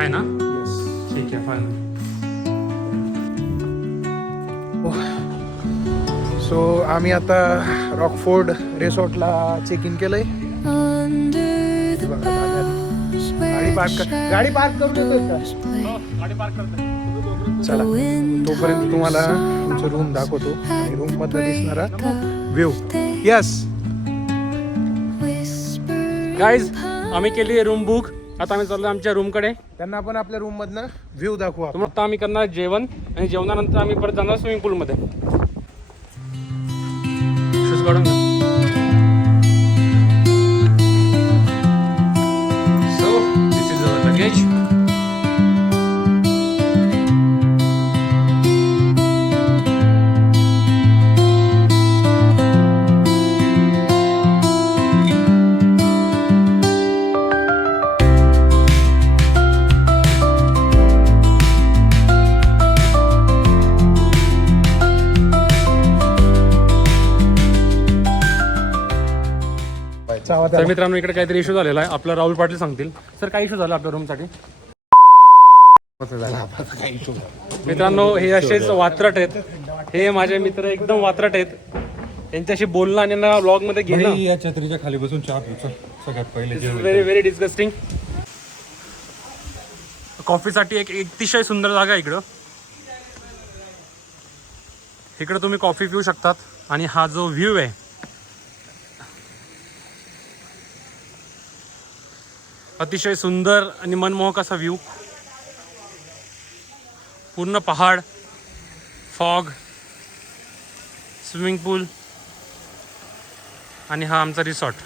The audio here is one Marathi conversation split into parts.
आहे ना? ठीक आहे, फाईन. सो आम्ही आता रॉकफोर्ड रिसॉर्टला चेक इन केलंय. गाडी पार्क करून येतोय का? गाडी पार्क करते. चला, तोपर्यंत तुम्हाला तुमचं रूम दाखवतो आणि रूम मधला दिसणारा व्ह्यू. यस गाईज, आम्ही केली रूम बुक. आता आम्ही चाललो आमच्या रूमकडे. त्यांना आपण आपल्या रूम मधनं व्ह्यू दाखवू. तर मग आता आम्ही करणार जेवण आणि जेवणानंतर आम्ही परत जाणार स्विमिंग पूलमध्ये. शूज काढून घ्या. So this is our luggage. तर मित्रांनो, इकडे काहीतरी इश्यू झालेला आहे. आपला राहुल पाटील सांगतील. सर, काय इश्यू झाला आपल्या रूमसाठी? मित्रांनो, हे असेच वात्रट आहेत. हे माझे मित्र एकदम वात्रट आहेत. त्यांच्याशी बोलणं आणि यांना व्लॉग मध्ये घेणं. या छत्रीच्या खाली बसून चहा पिऊचा सगळ्यात पहिले. Very very disgusting. कॉफीसाठी एक अतिशय सुंदर जागा आहे इकडं. इकडं तुम्ही कॉफी पिऊ शकतात. आणि हा जो व्ह्यू आहे, अतिशय सुंदर आणि मनमोहक असा व्ह्यू. पूर्ण पहाड, फॉग, स्विमिंग पूल आणि हा आमचा रिसॉर्ट.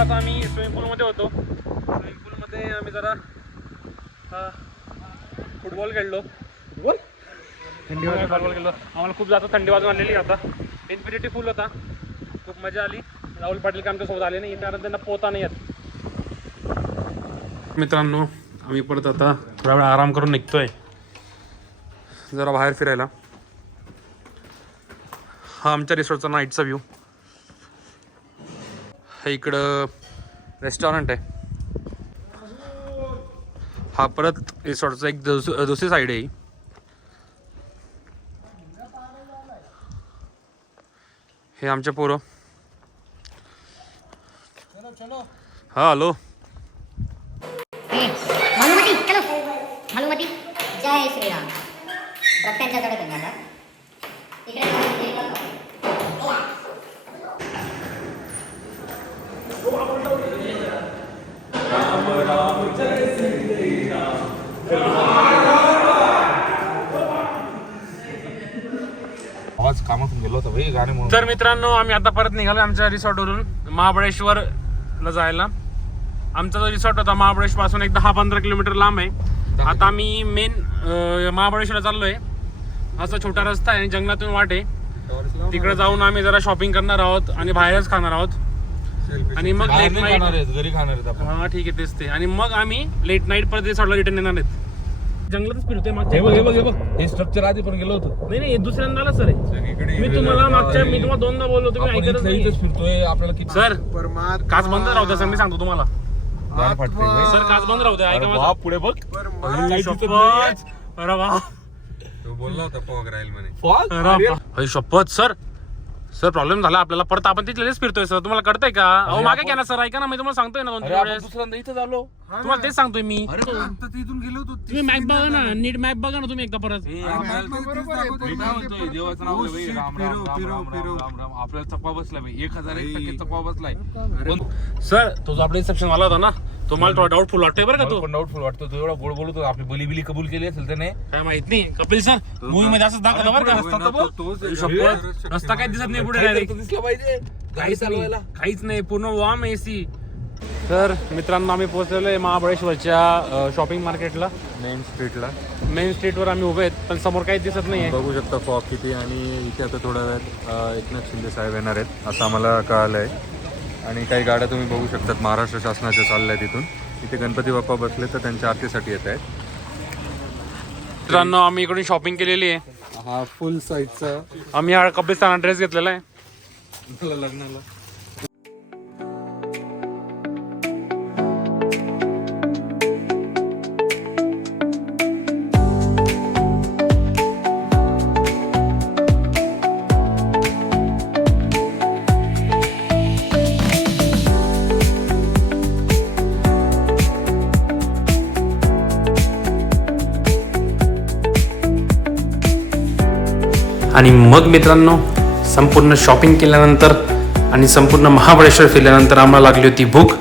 आता आम्ही स्विमिंग पूलमध्ये होतो. स्विमिंग पूलमध्ये आम्ही जरा फुटबॉल खेळलो. फुटबॉल खेळलो. आम्हाला खूप जास्त थंडी वाजून आलेली. आता इन्फिनिटी फुल होता. खूप मजा आली. राहुल पाटील का आमच्यासोबत आले नाही, कारण त्यांना पोहता नाही येत. मित्रांनो, आम्ही परत आता थोडा वेळ आराम करून निघतोय जरा बाहेर फिरायला. हा आमच्या रिसॉर्टचा नाईटचा व्ह्यू. हे इकडं रेस्टॉरंट आहे. हा परत रिसॉर्टचा एक दुसरी साईड आहे. हे आमचे पोरं. हा हॅलो. भानुमती, जय श्रीराम. रस्त्यांच्याकडे तुम्हाला इकडे आवाज कामातून गेलो होता भाई गाणे म्हणून. तर मित्रांनो, आम्ही आता परत निघालो आमच्या रिसॉर्टवरून महाबळेश्वरला जायला. आमचा जो रिसॉर्ट होता महाबळेश्वर पासून एक 10-15 किलोमीटर लांब आहे. आता आम्ही मेन महाबळेश्वरला चाललोय. असा छोटा रस्ता आहे आणि जंगलातून वाट आहे. तिकडे जाऊन आम्ही जरा शॉपिंग करणार आहोत आणि बाहेरच खाणार आहोत. आणि मग लेट नाईट घरी खाणार आहेत आपण. हा ठीक आहे, तेच ते. आणि मग आम्ही लेट नाईट परत रिसॉर्टला रिटर्न येणार आहेत. जंगलातच फिरतोय मागच्या. हे स्ट्रक्चर आधी पण गेलो होतो. नाही, दुसऱ्यांदा आला सर. मी तुम्हाला तुम्हाला दोनदा बोललो, तुम्ही ऐकतच नाही. फिरतोय आपल्याला किती सर, काच बंद राहू द्या सर, मी सांगतो तुम्हाला. सर, काच बंद राहू द्या. ऐका माझं. पुढे बघ. अरे वा, तो बोलला होता फॉग राहील म्हणे. शपथ सर. सर प्रॉब्लेम झाला आपल्याला, परत आपण तिथलेच फिरतोय सर, तुम्हाला कळतंय का? अहो मागे घ्या ना सर, ऐका ना, मी तुम्हाला सांगतोय ना 2-3 वेळेस, दुसऱ्यांदा इथं झालो. तुम्हाला तेच सांगतोय मी. आता तिथून गेलो होतो तुम्ही मॅप बघा ना, नीट मॅप बघा ना तुम्ही एकदा परत. देवाचं नाव घे बाई, राम राम राम राम राम राम राम. आपल्याला चकवा बसलाय बाई, 1001% चकवा बसलाय. सर तो जो आपला रिसेप्शन वाला होता ना, तो मला थोडा डाऊटफुल वाटतोय बरं का तो. पण डाऊटफुल वाटतो तो, एवढा गोड बोलतो. आपली बली कबूल केली असेल त्याने. काय माहित नाही कपिल सर, मूवी मध्ये असंच दाखवतो बरं का. शपथ, रस्ता काय दिसत नाही पुढे direct. दिसलं पाहिजे गाडी चालवायला. काहीच नाही, पूर्ण वाम एसी. तर मित्रांनो आम्ही पोहोचलेलो आहे महाबळेश्वरच्या शॉपिंग मार्केटला, मेन स्ट्रीटला. मेन स्ट्रीटवर आम्ही उभे आहेत, पण समोर काही दिसत नाही आहे. बघू शकता फॉग किती, आणि इथे आता थोड्या वेळात एकनाथ शिंदे साहेब येणार आहेत असं आम्हाला कळालं आहे. आणि काही गाड्या तुम्ही बघू शकतात महाराष्ट्र शासनाच्या चालल्या आहेत तिथून. इथे गणपती बाप्पा बसले तर त्यांच्या आरतीसाठी येत आहेत. मित्रांनो आम्ही इकडून शॉपिंग केलेली आहे. हा फुल साईजचा आम्ही हा कपिस्ताना ड्रेस घेतलेला आहे. लग्नाला. आणि मग मित्रांनो संपूर्ण शॉपिंग केल्यानंतर आणि संपूर्ण महाबळेश्वर फिरल्यानंतर आम्हाला लागली होती भूक,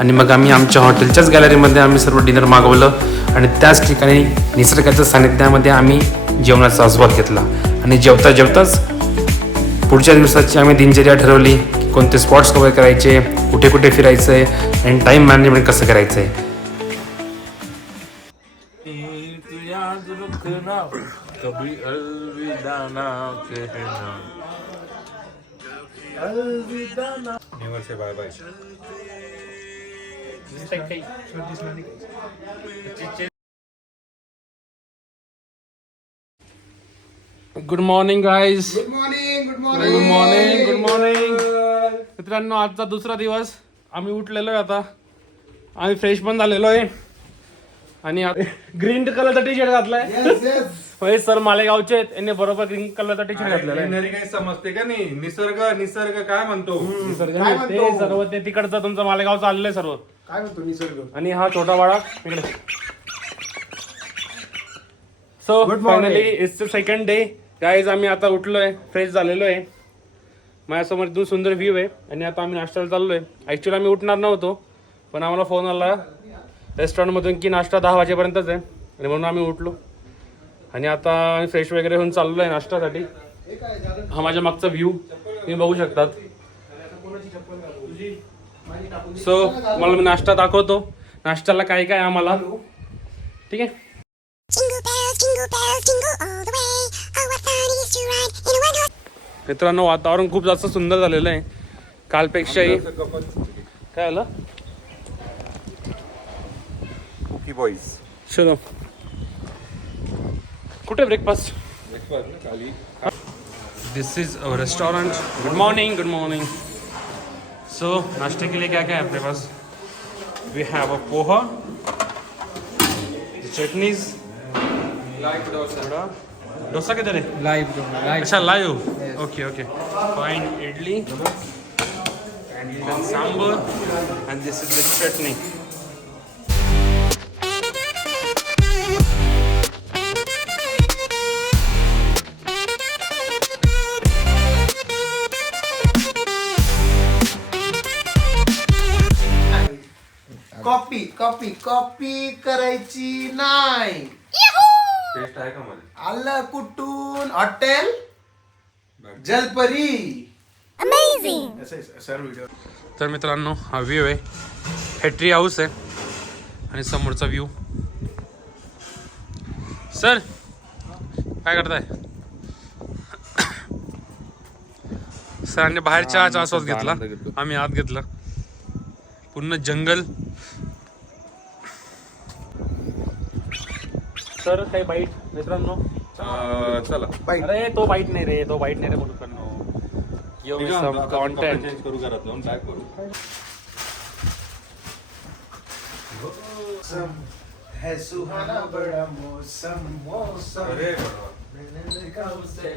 आणि मग आम्ही आमच्या हॉटेलच्याच गॅलरीमध्ये आम्ही सर्व डिनर मागवलं, आणि त्याच ठिकाणी निसर्गाच्या सानिध्यामध्ये आम्ही जेवणाचा आस्वाद घेतला. आणि जेवता जेवताच पुढच्या दिवसाची आम्ही दिनचर्या ठरवली की कोणते स्पॉट्स कव्हर करायचे, कुठे कुठे फिरायचं आहे, आणि टाईम मॅनेजमेंट कसं करायचं आहे. कभी अलविदा ना कहना. Never say bye bye. Good morning guys. Good morning. Good morning. Good morning मित्रांनो, आजचा दुसरा दिवस. आम्ही उठलेलो आहे आता, आम्ही फ्रेश पण झालेलो आहे, आणि ग्रीन कलरचा टी शर्ट घातलाय. सर मालेगावचे आहेत, यांनी बरोबर ग्रीन कलरचा टी शर्ट घातलेला आहे. काही समजते का नाही? निसर्ग काय म्हणतो? ते सर्व ते तिकडचं तुमचं मालेगाव चाललंय सर्व. काय म्हणतो निसर्ग? आणि हा छोटा बाळा इकडे. So finally it's the second day guys. आम्ही आता उठलोय, फ्रेश झालेलो आहे, माझ्यासमोर इथून सुंदर व्ह्यू आहे, आणि आता आम्ही नाश्त्याला चाललोय. ऍक्च्युअली आम्ही उठणार नव्हतो, पण आम्हाला फोन आला रेस्टॉरंटमधून की नाश्ता 10 वाजेपर्यंतच आहे, आणि म्हणून आम्ही उठलो. आणि आता आम्ही फ्रेश वगैरे होऊन चाललो आहे नाश्त्यासाठी. हा माझ्या मागचा व्ह्यू तुम्ही बघू शकतात. सो मला मी नाश्ता दाखवतो, नाश्त्याला काय काय आम्हाला. ठीक आहे. Jingle bells, jingle all the way. Oh, what fun it is to ride in a one-horse. मित्रांनो वातावरण खूप जास्त सुंदर झालेलं आहे कालपेक्षाही. काय आलं? Cookie boys. चलो कुठे breakfast? This is our restaurant. Good morning. Good morning. So नाश्ते के लिए क्या क्या है अपने पास? We have a poha, chutneys, dosa किधर है? लाइव. अच्छा live. Okay okay fine. Idli and sambar, and this is the chutney. Copy करायची नाही. टेस्ट आहे का मध्ये? आलं कुठून? हॉटेल जलपरी. Amazing. तर मित्रांनो हा व्ह्यू आहे, हे ट्री हाऊस आहे, आणि समोरचा व्ह्यू. सर काय करताय? सरांनी बाहेर चहाचा आस्वाद घेतला, आम्ही आत घेतला. पूर्ण जंगल. सर काही बाईट मित्रांनो? चला अरे तो बाईट नाही रे, तो बाईट नाही रे बोलू पण. कॉन्टेंट चेंज करू, घरात जाऊन बॅक करू. है सुहाना बड़ा मौसम मौसम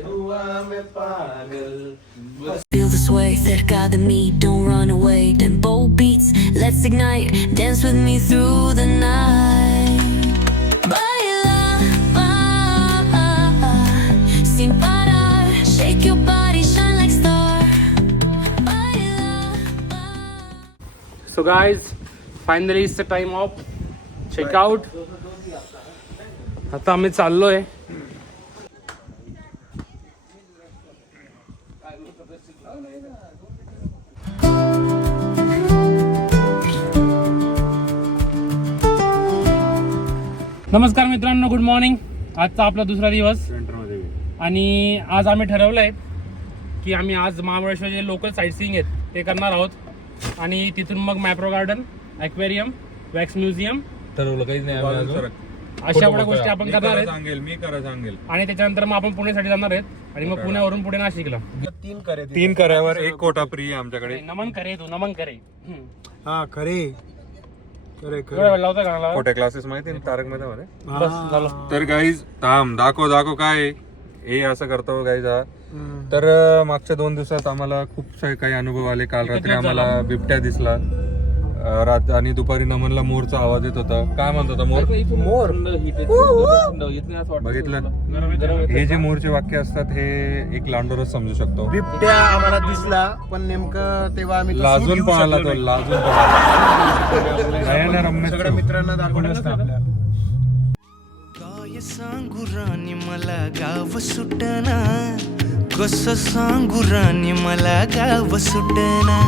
हुआ मैं पागल. Feel this way, cerca de mí, don't run away. Tempo beats, let's ignite, dance with me through the night. Baila, sin parar, shake your body, shine like star. Baila. So guys, finally it's the time of checkout. आता आम्ही चाललोय. नमस्कार मित्रांनो, गुड मॉर्निंग. आजचा आपला दुसरा दिवस आणि आज आम्ही ठरवलंय की आम्ही आज महाबळेश्वरचे लोकल साईट सीइंग आहेत ते करणार आहोत आणि तिथून मग Mapro garden, aquarium, wax museum ठरवलं काहीच नाही आम्ही अजून. अशा बऱ्या गोष्टी आपण करणार आहेत मी करा सांगेल. आणि त्याच्यानंतर मग आपण पुण्यासाठी जाणार आहेत आणि मग पुण्यावरून पुढे नाशिकला. 3 कऱ्यावर 1 कोटा फ्री आहे आमच्याकडे. नमन करे तू, नमन करे. हा खरे खरे एवढा वेळ लावता का? कोट्या क्लासेस माहिती ना तारक मेहता मध्ये. बस झालं. तर गाईज दाखव काय आहे? हे असं करतो गाईज हा. तर मागच्या 2 दिवसात आम्हाला खूप काही अनुभव आले. काल रात्री आम्हाला बिबट्या दिसला आणि दुपारी नमनला मोरचा आवाज येत होता. काय म्हणत होता मोर? बघितलं, हे जे मोरचे वाक्य असतात हे एक लांडोरच समजू शकतो. बिबट्या आम्हाला दिसला पण नेमकं तेव्हा आम्ही तो लाजून सूट घेऊ पाहिला शकलो तो, नाही. लाजून पाहिला. सगळ्या मित्रांना दाखवलं असतं आपल्या. काय सांगू राणी मला गाव सुटना, कसं सांगू राणी मला गाव सुटना.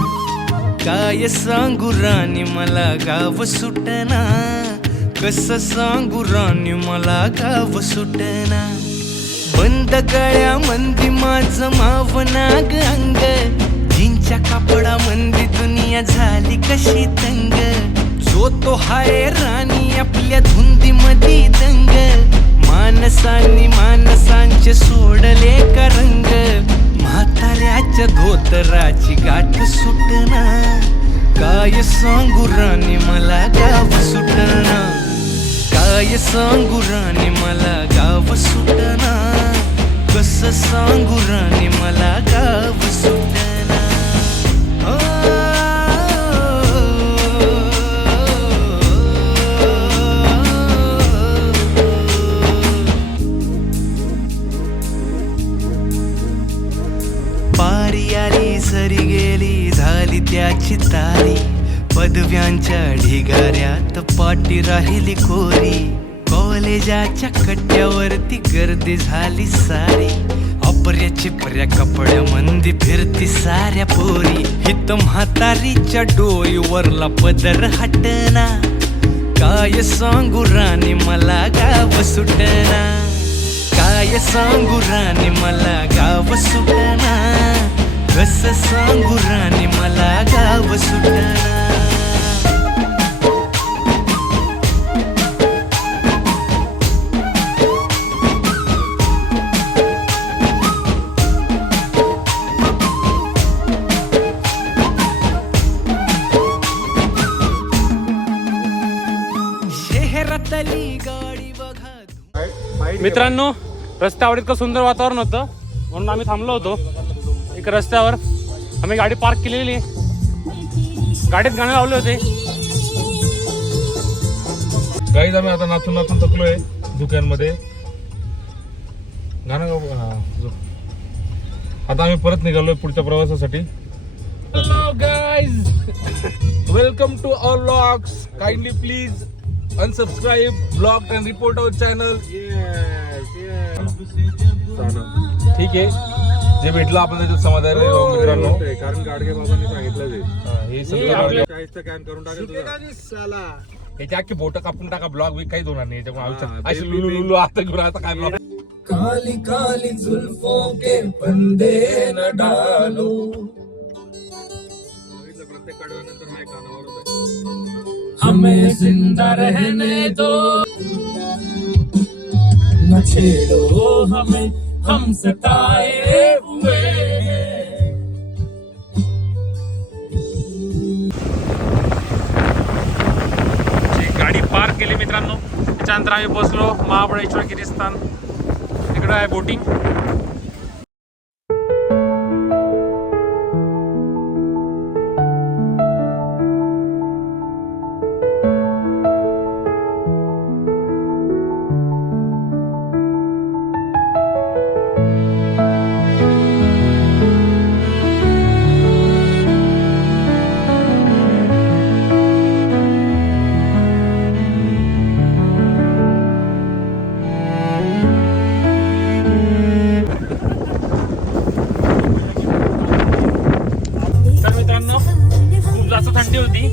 काय सांगू राणी मला गाव सुटना, कसं सांगू राणी मला गाव सुटना. बंद गळ्या मंदी माझं मावनाग अंग, जिंच्या कापडा मंदी दुनिया झाली कशी तंग. जो तो हाय राणी आपल्या धुंदी मधी दंग, मानसांनी मानसांचे सोडले का रंग. म्हाताऱ्याच्या धोतराची गाठ सुटना, काय सांगू राणी मला गाव सुटना. काय सांगू राणी मला गाव सुटना, कसं सांगू राणी मला गाव सुटना. पारी आली सरी गेली झाली त्याची तारी, पदव्यांच्या ढिगाऱ्यात पाठी राहिली कोरी. कॉलेजाच्या कट्ट्यावरती गर्दी झाली सारी, अपऱ्या चिपऱ्या कपड्या मंदी फिरती साऱ्या पोरी. हित म्हातारीच्या डोईवरला पदर हटना, काय सांगू राणी मला गाव सुटना. काय सांगू राणी मला गाव सुटना, कसं सांगू राणी मला गाव सुटना. शहरातली गाडी बघा. मित्रांनो, रस्त्यावर इतकं सुंदर वातावरण होतं म्हणून आम्ही थांबलो होतो एक रस्त्यावर. आम्ही गाडी पार्क केलेली, गाडीत गाणे लावले होते. गाईज आम्ही आता नाचून थकलोय दुकानमध्ये. गाणं गाऊ. आता आम्ही परत निघालोय पुढच्या प्रवासासाठी. Hello guys, welcome to our vlogs. Kindly please unsubscribe, block and report our channel. ठीक आहे, जे भेटलं आपण त्याच्यात समाधान आहे मित्रांनो. कारण गाडगे बाबांनी सांगितलं हे सगळं कॅन करून टाकेल. याची अख्खी बोट कापून टाका, ब्लॉग वी काही होणार नाही याच्यामुळे आयुष्यात. अशी लुलू लुलू आता घेऊन आता काय ब्लॉग. काली काली जुल्फों के फंदे न डालो, प्रत्येक कडव्यानंतर नाही कानावर होत. हमें जिंदा रहने दो, न छेड़ो हमें, हम सताए हुए हैं. जी गाडी पार्क केली मित्रांनो. त्याच्यानंतर आम्ही बसलो महाबळेश्वर गिरीस्थान. इकडं आहे बोटिंग. तर मित्रांनो खूप जास्त थंडी होती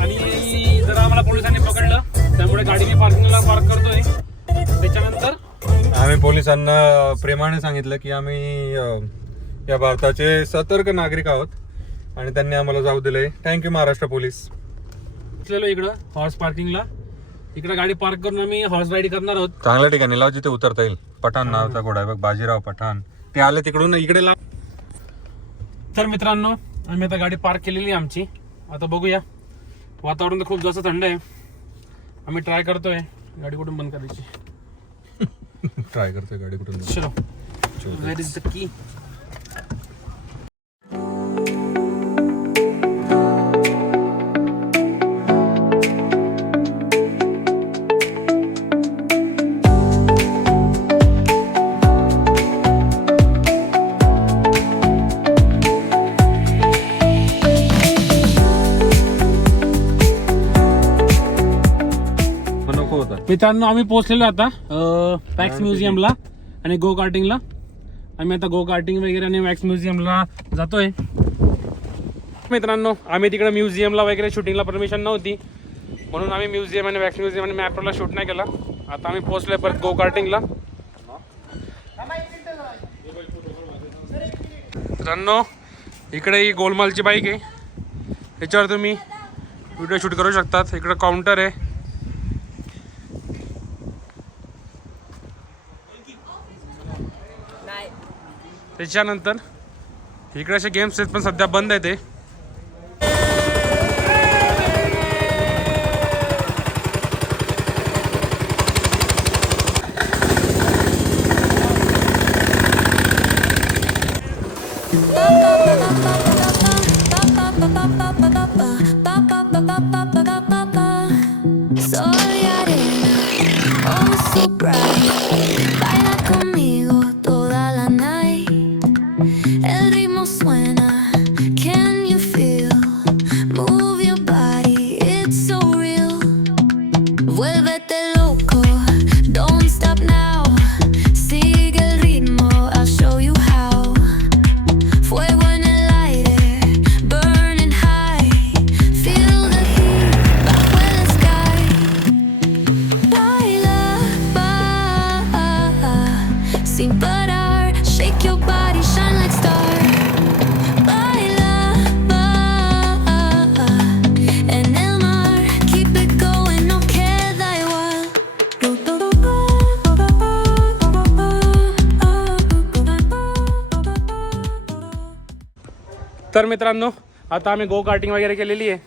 आणि जर आम्हाला पोलिसांनी पकडलं त्यामुळे गाडी मी पार्किंगला पार्क करतोय. त्याच्यानंतर आम्ही पोलिसांना प्रेमाने सांगितलं की आम्ही या भारताचे सतर्क नागरिक आहोत आणि त्यांनी आम्हाला जाऊ दिले. Thank you Maharashtra police. बसलेलो इकडं हॉर्स पार्किंगला. इकडे गाडी पार्क करून आम्ही हॉर्स राईड करणार आहोत. चांगल्या ठिकाणी लाव जिथे उतरता येईल. पठाण नावाचा घोडा आहे बघ, बाजीराव पठाण. ते आले तिकडून इकडे लाव. तर मित्रांनो आम्ही आता गाडी पार्क केलेली आहे आमची. आता बघूया. वातावरण तर खूप जास्त थंड आहे. आम्ही ट्राय करतोय गाडी कुठून बंद करायची. ट्राय करतोय गाडी कुठून. चलो वेअर इज द की. नको होता. मित्रांनो आम्ही पोहोचलेलो आता वॅक्स म्युझियमला आणि गो कार्टिंगला. आम्ही आता गो कार्टिंग वगैरे आणि वॅक्स म्युझियमला जातोय. मित्रांनो आम्ही तिकडे म्युझियमला वगैरे शूटिंगला परमिशन नव्हती म्हणून आम्ही म्युझियम आणि वॅक्स म्युझियम आणि मॅप्रोला शूट नाही केला. आता आम्ही पोहोचलोय परत गो कार्टिंगला. मित्रांनो इकडे ही गोलमालची बाईक आहे. याच्यावर तुम्ही व्हिडिओ शूट करू शकतात. इकडे काउंटर आहे. त्याच्यानंतर इकडे असे गेम्स आहेत पण सध्या बंद आहे ते. Soy arena, oh so bright. Baila conmigo toda la night. El ritmo suena, can you feel? Move your body, it's so real. Vuélvete loco, don't stop now. Sigue el ritmo, I'll show you how. Fuego en el aire, burning high. Feel the heat bajo el sky. Baila, sin parar. Shake your body, shine like star. Baila, en el mar. Keep it going, no queda igual. तर मित्रांनो आता आम्ही गो कार्टिंग वगैरे केलेली आहे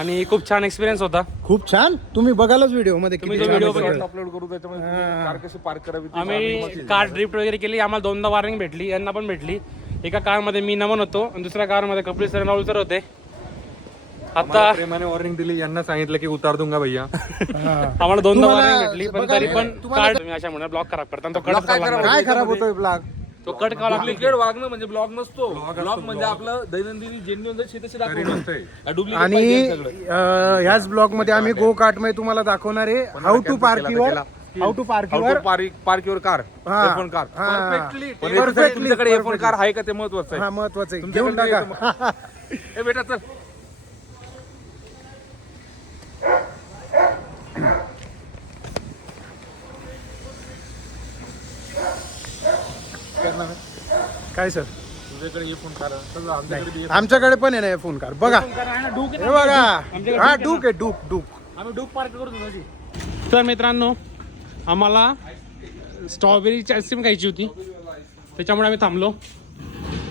आणि खूप छान एक्सपिरियन्स होता. खूप छान. तुम्ही बघालच व्हिडिओ मध्ये तुम्ही किती जो छान व्हिडिओ आहे सगळं. बघितला अपलोड करू त्याच्यामध्ये कार कशी पार्क करावी ती आम्ही कार ड्रिफ्ट वगैरे केली. आम्हाला 2दा वॉर्निंग भेटली. यांना पण भेटली. एका कारमध्ये मी नमन होतो आणि दुसऱ्या कारमध्ये कपिल सर राहुल सर होते. आता प्रेमाने वॉर्निंग दिली. यांना सांगितलं की उतार दूंगा भैया. आम्हाला 2दा तुम्हाला वॉर्निंग भेटली पण बघा, तरी पण तुम्हाला- कार तुम्ही अशा म्हणा ब्लॉक खराब करता. तो कट काय खराब होतोय ब्लॉग. तो कट करावा लागला. डुप्लिकेट वागणं म्हणजे ब्लॉग नसतो. ब्लॉग म्हणजे आपलं दैनंदिन जेन्युइन शेतीशी दाखवणं. आणि ह्याच ब्लॉग मध्ये आम्ही गो कार्ट मध्ये तुम्हाला दाखवणार आहे how to park your park your car. हा. F1 कार हा. परफेक्टली. Perfectly, तुमच्याकडे F1 कार perfectly. आहे का ते महत्वाचं आहे. हा महत्वाचं आहे. तुमच्याकडे घेऊन टाका. ए बेटा चल. काय सर तुझ्याकडे F1 कार आहे. तसं आमच्याकडे आमच्याकडे पण आहे ना फोन कार. बघा हे बघा. हा डूक आहे डूक. आम्ही डूक पार्क करू तुझी. तर मित्रांनो आम्हाला स्ट्रॉबेरीची आईस्क्रीम खायची होती त्याच्यामुळे आम्ही थांबलो.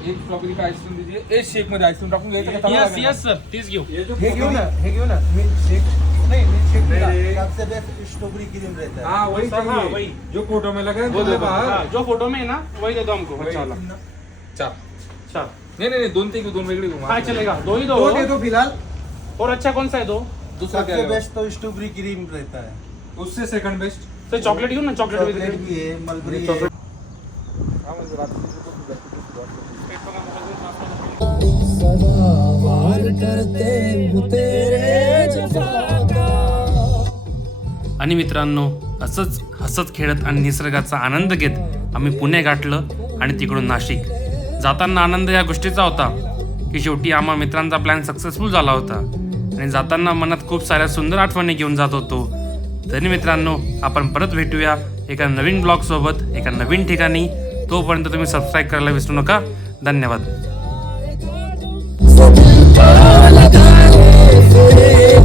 एक स्ट्रॉबेरी आईस्क्रीम दिली. एक शेक मध्ये आईस्क्रीम टाकून घ्यायचं का? यस यस सर तीच घेऊ. हे घेऊ ना मिल्क शेक. सबसे बेस्ट स्ट्रॉबेरी क्रीम रहता है। हाँ वही हाँ, चाहिए वही। जो फोटो में लगा है वो वो दे दो। बाहर हाँ, जो फोटो में है ना वही दे दो हमको अच्छा वाला। चार अच्छा नहीं दोन ते दोन वेगळे घेऊ हाँ चलेगा, दो ही दो। दो दे दो फिलहाल। और अच्छा कौन सा है दो? दूसरा क्या सबसे है बेस्ट तो स्ट्रॉबेरी क्रीम रहता है। उससे सेकंड बेस्ट तो चॉकलेट घेऊ ना, चॉकलेट चॉकलेट भी है, मलबरी है। सदाबहार करते हूँ तेरे जफा का। आणि मित्रांनो, असंच हसत खेळत आणि निसर्गाचा आनंद घेत आम्ही पुणे गाठलं आणि तिकडून नाशिक. जाताना आनंद या गोष्टीचा होता की शेवटी आम्हा मित्रांचा प्लॅन सक्सेसफुल झाला होता आणि जाताना मनात खूप साऱ्या सुंदर आठवणी घेऊन जात होतो. तरी मित्रांनो, आपण परत भेटूया एका नवीन ब्लॉग सोबत एका नवीन ठिकाणी. तोपर्यंत तुम्ही सबस्क्राईब करायला विसरू नका. धन्यवाद. लगाए फिरे